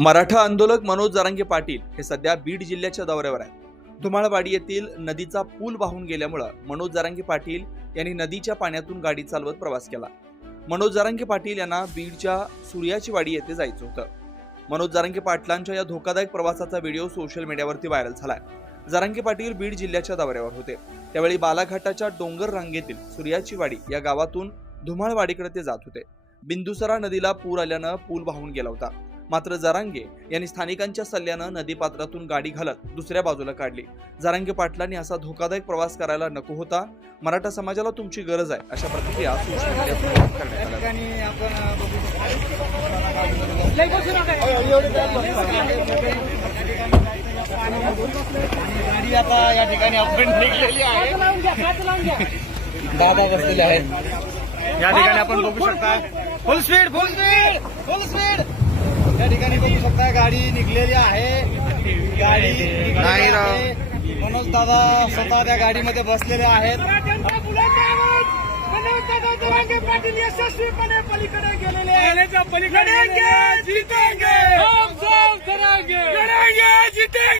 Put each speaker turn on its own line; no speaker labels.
मराठा आंदोलक मनोज जारांगे पाटील हे सध्या बीड जिल्ह्याच्या दौऱ्यावर आहेत. धुमाळवाडी येथील नदीचा पूल वाहून गेल्यामुळं मनोज जरांगे पाटील यांनी नदीच्या पाण्यातून गाडी चालवत प्रवास केला. मनोज जारांगे पाटील यांना बीडच्या सूर्याचीवाडी येथे जायचं होतं. मनोज जारांगे पाटलांच्या या धोकादायक प्रवासाचा व्हिडिओ सोशल मीडियावरती व्हायरल झालाय. जारांगे पाटील बीड जिल्ह्याच्या दौऱ्यावर होते. त्यावेळी बालाघाटाच्या डोंगर रांगेतील सूर्याचीवाडी या गावातून धुमाळवाडीकडे ते जात होते. बिंदुसरा नदीला पूर आल्यानं पूल वाहून गेला होता. मात्र जरांगे यांनी स्थानिकांच्या सल्ल्यानं नदीपात्रातून गाडी घालत दुसऱ्या बाजूला काढली. जरांगे पाटलांनी असा धोकादायक प्रवास करायला नको होता. मराठा समाजाला तुमची गरज आहे अशा प्रतिक्रिया
गाडी आता या ठिकाणी आपण निघलेली आहे दादा बसलेले आहेत. या ठिकाणी आपण बघू शकता. फुल स्पीड फुल स्पीड फुल ठिकाणी बघू शकता गाडी निघलेली आहे. गाडी
नाही राव.
मनोज दादा स्वतः त्या गाडीमध्ये बसलेले आहेत.
यशस्वीपणे पलीकडे